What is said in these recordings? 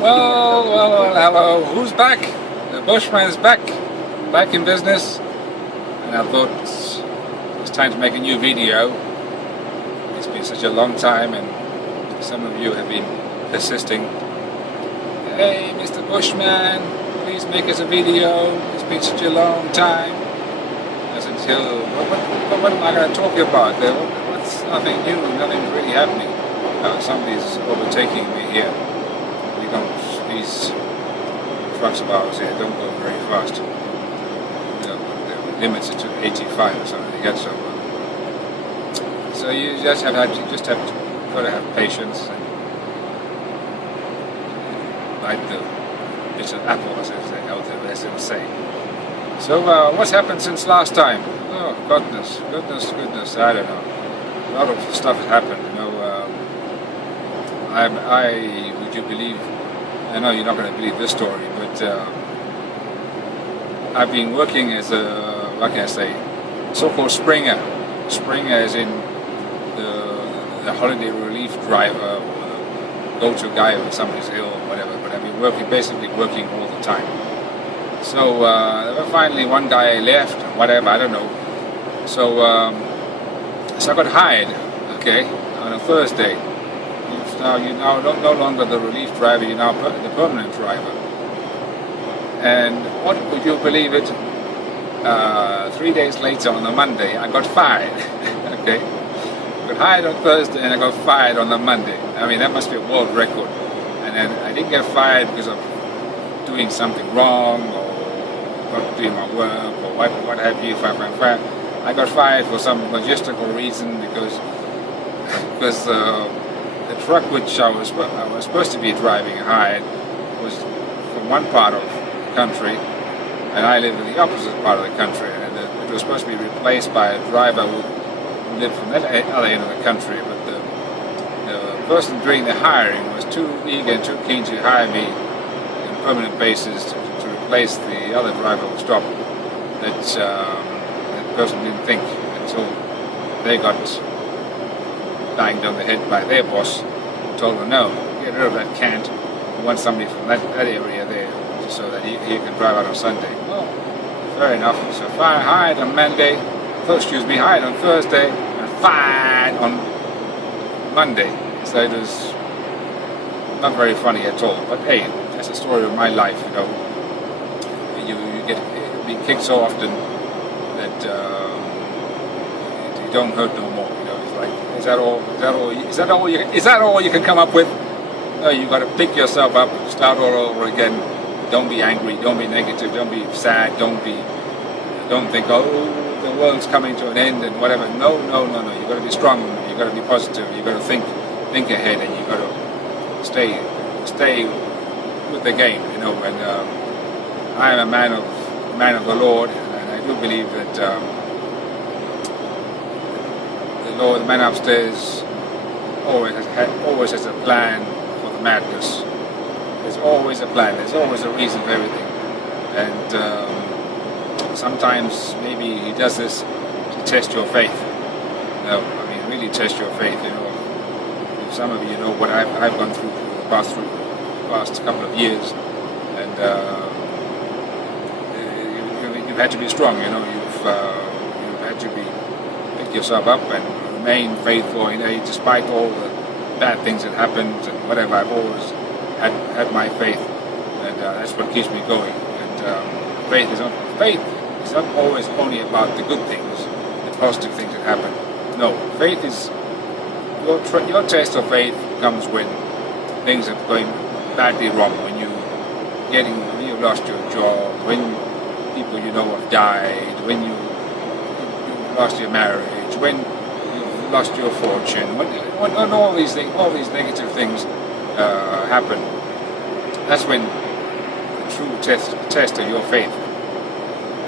Well, hello. Who's back? The Bushman is back in business. And I thought it's time to make a new video. It's been such a long time, and some of you have been persisting. Hey, Mr. Bushman, please make us a video. It's been such a long time. I said, what am I going to talk about? What's nothing new? Nothing's really happening. Somebody's overtaking me here. These trucks of ours here don't go very fast. The limits are to 85 or something. So you just have to have patience and bite the bits of apple, as they say. So what's happened since last time? Oh goodness! I don't know. A lot of stuff has happened. Would you believe? I know you're not going to believe this story, but I've been working as a, what can I say, so-called springer. Springer as in the holiday relief driver, or go-to guy when somebody's ill or whatever. But I've been basically working all the time. So finally one guy left, or whatever, I don't know. So I got hired, okay, on a Thursday. Now you're no longer the relief driver, you're now the permanent driver. And what would you believe it? 3 days later on the Monday, I got fired. Okay, I got hired on Thursday and I got fired on the Monday. I mean, that must be a world record. And then I didn't get fired because of doing something wrong or not doing my work or what have you. I got fired for some logistical reason because the truck which I was supposed to be driving hired was from one part of the country, and I live in the opposite part of the country, and it was supposed to be replaced by a driver who lived from that other end of the country, but the person doing the hiring was too eager and too keen to hire me on a permanent basis to replace the other driver who stopped, that person didn't think until they got banged on the head by their boss, who told them, no, get rid of that cant. We want somebody from that area there so that he can drive out on Sunday. Well, fair enough. So hired on hired on Thursday and fired on Monday. So it was not very funny at all. But hey, that's the story of my life, You get being kicked so often that you don't hurt no more. Is that all you can come up with? No, you got to pick yourself up, start all over again. Don't be angry, don't be negative, don't be sad, don't think, oh, the world's coming to an end and whatever. No. You got to be strong. You got to be positive. You got to think ahead, and you got to stay with the game. And I am a man of the Lord, and I do believe that. The man upstairs always has a plan for the madness. There's always a plan. There's always a reason for everything. And sometimes maybe he does this to test your faith. Really test your faith. If some of you know what I've gone through the past couple of years, and you've had to be strong. You've had to pick yourself up and remain faithful, despite all the bad things that happened and whatever. I've always had my faith, and that's what keeps me going. And faith is not always only about the good things, the positive things that happen. No, faith is your test of faith comes when things are going badly wrong, when you lost your job, when people have died, when you lost your marriage, when lost your fortune, when all these negative things happen. That's when the true test of your faith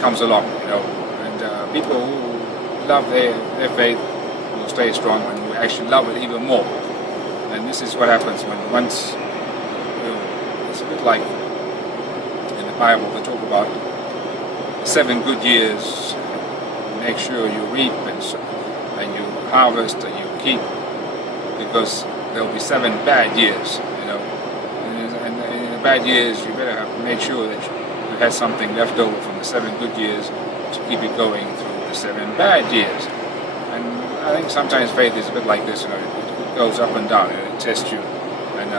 comes along, and people who love their faith will stay strong and will actually love it even more. And this is what happens when once, it's a bit like in the Bible they talk about 7 good years. Make sure you reap and you harvest and you keep, because there will be 7 bad years, and bad years, you better have made sure that you had something left over from the 7 good years to keep it going through the 7 bad years. And I think sometimes faith is a bit like this, you know, it goes up and down, and it tests you. And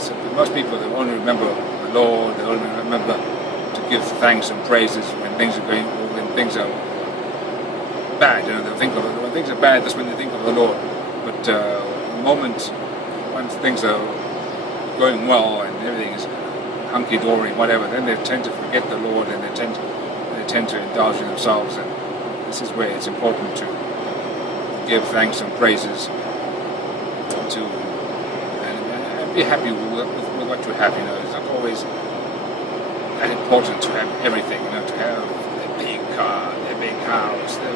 so most people, they only remember the Lord, they only remember to give thanks and praises when things are going, when things are bad. You know, they think of it. When things are bad, that's when they think of the Lord. But the moment when things are going well and everything is hunky-dory, whatever, then they tend to forget the Lord, and they tend to indulge in themselves. And this is where it's important to give thanks and praises to, and be happy with what you have. You know, it's not always that important to have everything. You know, to have a big car, a big house, the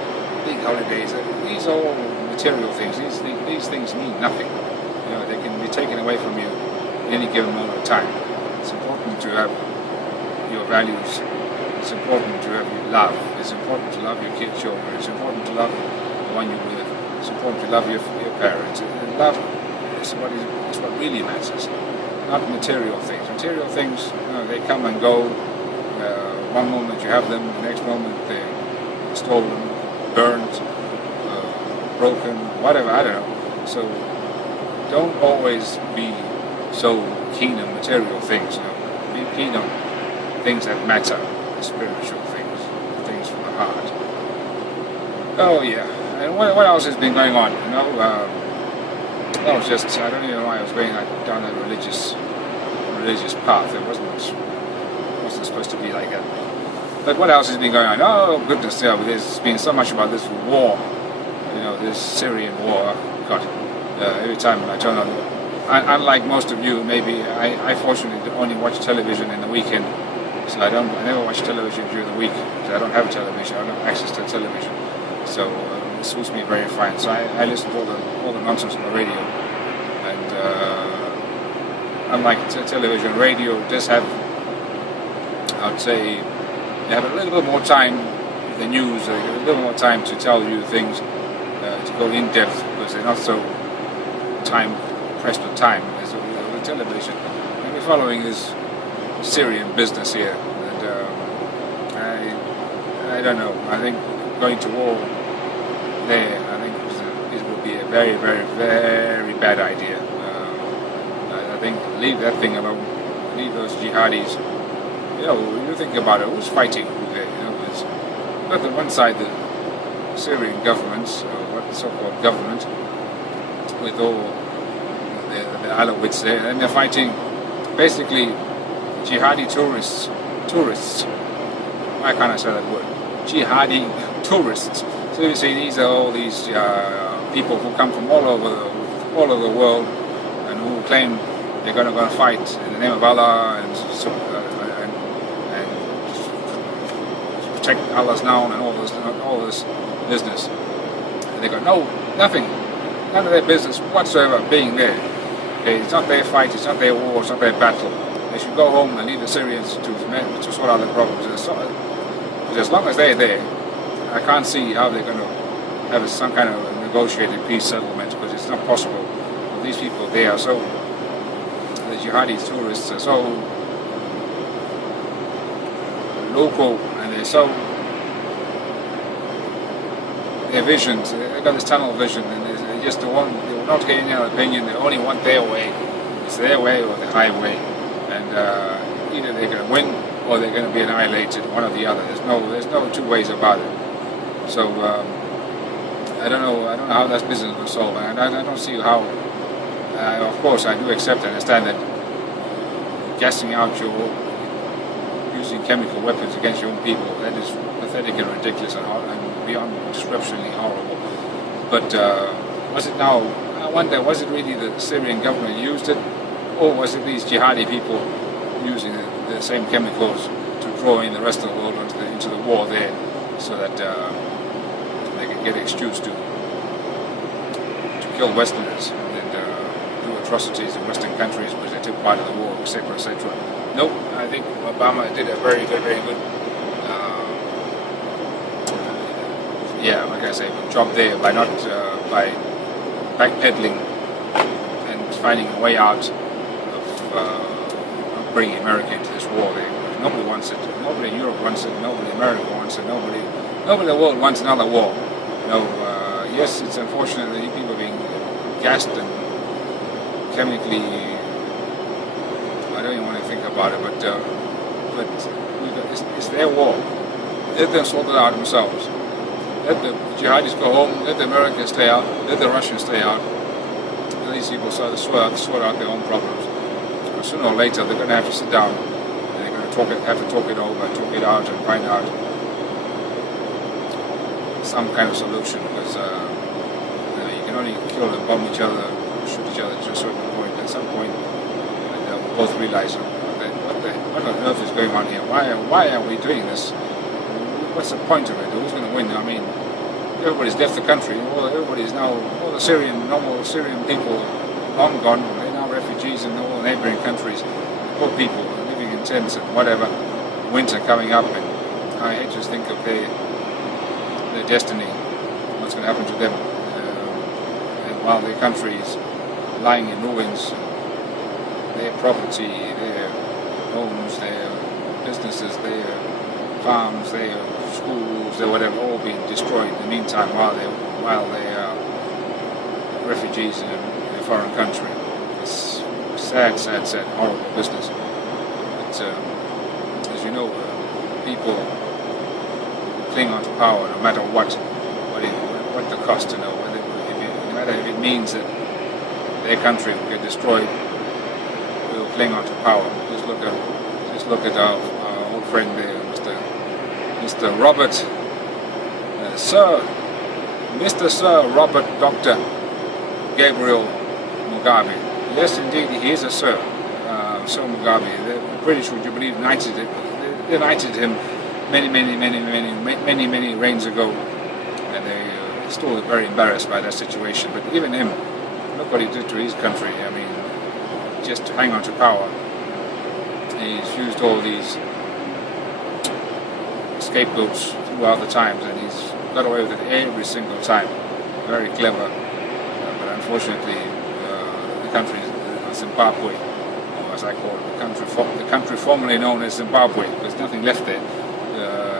big holidays. These are all material things. These things mean nothing. You know, they can be taken away from you at any given moment of time. It's important to have your values. It's important to have your love. It's important to love your children. It's important to love the one you live. It's important to love your parents. And love is what really matters, not material things. Material things, you know, they come and go. One moment you have them, the next moment they're stolen, burned, broken, whatever, I don't know. So don't always be so keen on material things. You know. Be keen on things that matter, spiritual things, things from the heart. Oh yeah, and what else has been going on? You know, I don't even know why I was going down a religious path. It wasn't supposed to be like that. But what else has been going on? Oh goodness, yeah, there's been so much about this war. You know, this Syrian war. God, every time I turn on, unlike most of you, maybe I fortunately only watch television in the weekend. So I never watch television during the week. So I don't have television. I don't have access to television. So it suits me very fine. So I listen to all the nonsense on the radio. And unlike television, radio does have, I would say, they have a little bit more time. The news, a little more time to tell you things, to go in depth, because they're not so pressed with time as with television. And we're following this Syrian business here, and I don't know. I think going to war there, I think it would be a very, very, very bad idea. I think leave that thing alone. Leave those jihadis. You know, you think about it. Who's fighting who there? You know, it's not on one side the Syrian governments, or what so-called government, with all the Alawites there, and they're fighting basically jihadi tourists. Why can't I say that word? Jihadi tourists. So you see, these are all these people who come from all over the world, and who claim they're going to fight in the name of Allah and protect Allah's noun and all this business. And they go, no, nothing, none of their business whatsoever being there. Okay, it's not their fight, it's not their war, it's not their battle. They should go home and leave the Syrians to sort out their problems. Because as long as they're there, I can't see how they're going to have some kind of negotiated peace settlement, because it's not possible. These people, they are so, the jihadi tourists are so local, and they're so, their visions, they've got this tunnel vision, and they just they will not get any other opinion. They only want their way. It's their way or the highway, and either they're going to win or they're going to be annihilated, one or the other. There's no two ways about it. So I don't know how that business will solve, and I don't see how. Of course, I do accept and understand that gassing out using chemical weapons against your own people, that is pathetic and ridiculous and beyond descriptionally horrible. But was it now? I wonder, was it really the Syrian government used it, or was it these jihadi people using the same chemicals to draw in the rest of the world into the war there, so that they could get excuse to kill Westerners and do atrocities in Western countries because they took part in the war, etc., etc. Nope, I think Obama did a very good, like I say, job there by not by backpedaling and finding a way out of bring America into this war. Nobody wants it. Nobody in Europe wants it. Nobody in America wants it. Nobody in the world wants another war. Yes, it's unfortunate that people are being gassed and chemically. I don't even want to think about it, but it's their war. Let them sort it out themselves. Let the jihadis go home. Let the Americans stay out. Let the Russians stay out. Let these people sort out their own problems. But sooner or later, they're going to have to sit down. And they're going to have to talk it over, talk it out, and find out some kind of solution. Because you can only kill and bomb each other, shoot each other to a certain point. At some point, they'll both realize what on earth is going on here. Why are we doing this? What's the point of it? Who's going to win? I mean, everybody's left the country. All the normal Syrian people, long gone. They're now refugees in all the neighboring countries. Poor people living in tents and whatever. Winter coming up, and I hate to think of their destiny. What's going to happen to them? And while their country is lying in ruins, their property, their homes, their businesses, their farms, their schools, their whatever, all being destroyed in the meantime while they are refugees in a foreign country. It's sad, horrible business. But as you know, people cling on to power no matter what the cost. No matter if it means that their country will get destroyed, we will cling on to power. Just look at our old friend there, Mr. Robert, Sir Robert Dr. Gabriel Mugabe. Yes, indeed, he is a Sir. Sir Mugabe. The British, would you believe, knighted him many reigns ago, and they're still very embarrassed by that situation. But even him, look what he did to his country. I mean, just to hang on to power. He's used all these scapegoats throughout the times, and he's got away with it every single time. Very clever, but unfortunately, the country, Zimbabwe, or as I call it, the country formerly known as Zimbabwe, because nothing left there,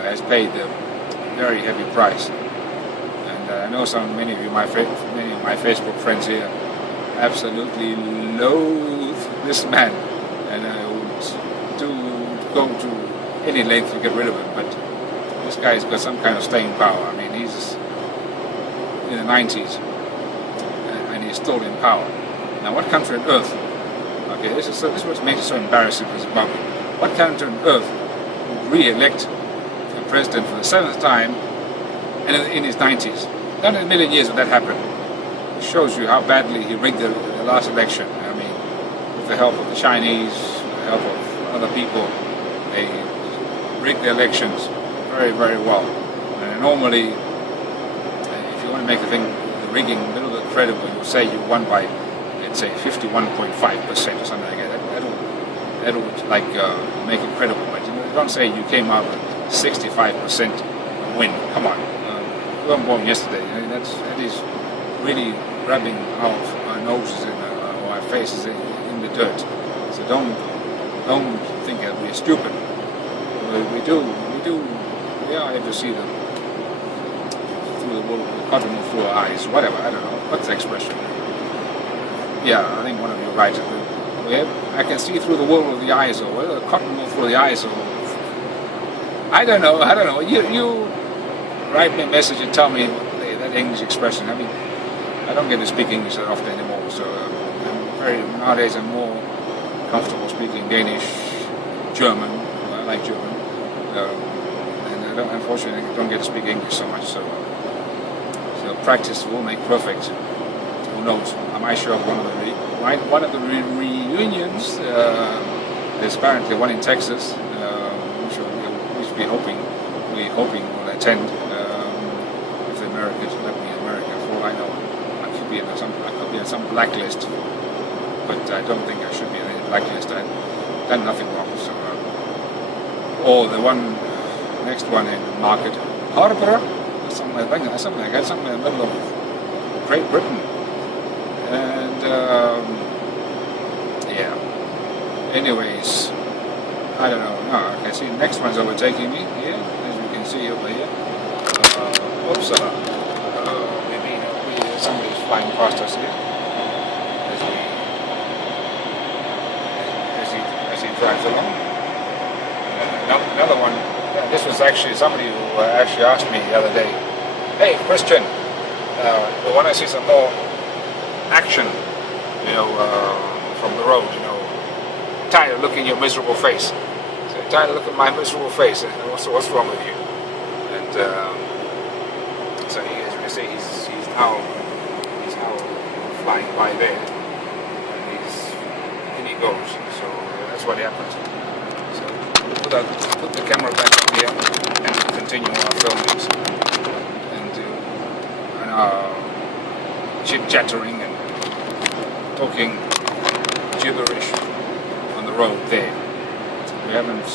has paid a very heavy price. And I know many of my Facebook friends here absolutely loathe this man, and I would go to any length to get rid of him, but this guy's got some kind of staying power. I mean, he's in the 90s and he's still in power. Now, what country on earth? Okay, this is what makes it so embarrassing for Zimbabwe. What country on earth would re-elect a president for the 7th time and in his 90s? Not in a million years would that happen. It shows you how badly he rigged the last election. I mean, with the help of the Chinese, with the help of other people, they rigged the elections very well. And normally, if you want to make the rigging a little bit credible, you say you won by, let's say, 51.5% or something like that. That'll make it credible. But don't say you came out with 65% win. Come on, you weren't born yesterday. I mean, that is really rubbing our noses or our faces in the dirt. So don't think that we're stupid. We are able to see them through the cotton wool through our eyes, whatever, I don't know, what's the expression? Yeah, I think one of you right. I can see through the wool of the eyes, or the cotton wool through the eyes, or I don't know. You write me a message and tell me that English expression. I mean, I don't get to speak English that often anymore, so nowadays I'm more comfortable speaking Danish, German. I like German. Unfortunately, I don't get to speak English so much, so practice will make perfect. Who knows? I might show up one of the reunions. There's apparently one in Texas, which we're hoping will attend if the Americans let me in America. For all I know, I could be on some blacklist, but I don't think I should be on any blacklist. I've done nothing wrong. So, or the next one in Market Harborough, something like that, something in the middle of Great Britain. And yeah. Anyways, I don't know. No, I can see the next one's overtaking me here, as you can see over here. Oops, maybe somebody's flying past us here as he drives along. Another one. This was actually somebody who actually asked me the other day, "Hey, Christian, we want to see some more action, from the road. Tired of looking at your miserable face. So tired of looking at my miserable face. What's wrong with you?" And so as you can see, he's now flying by there, and in he goes. So that's what happens. So put the camera back up here and continue our filmings and our chit-chattering and talking gibberish on the road there. We haven't.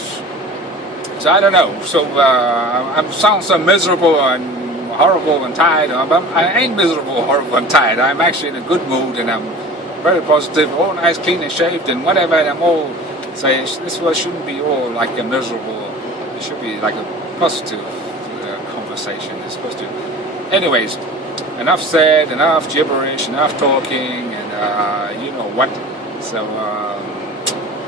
So I don't know. So I sound so miserable and horrible and tired. I ain't miserable, horrible, and tired. I'm actually in a good mood and I'm very positive, all nice, clean and shaved and whatever. And I'm all saying this shouldn't be all like a miserable. It should be like a positive conversation. It's supposed to. Anyways, enough said, enough gibberish, enough talking, and you know what. So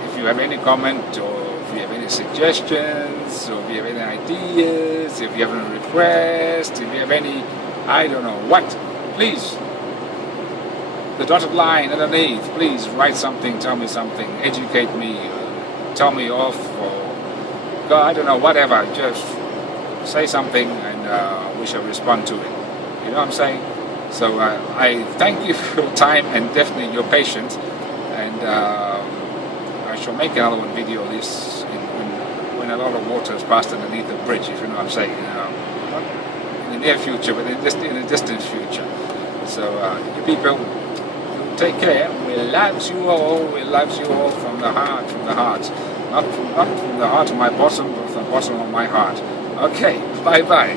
if you have any comment, or if you have any suggestions, or if you have any ideas, if you have any requests, if you have any, I don't know what, please, the dotted line underneath, please write something, tell me something, educate me, tell me off, or I don't know, whatever, just say something and we shall respond to it. You know what I'm saying? So I thank you for your time and definitely your patience, and I shall make another one video of this when a lot of water has passed underneath the bridge, if you know what I'm saying. Not in the near future, but in the distant future. So you people, take care. We love you all. We love you all from the heart, not from the heart of my bottom, but from the bottom of my heart. Okay, bye bye.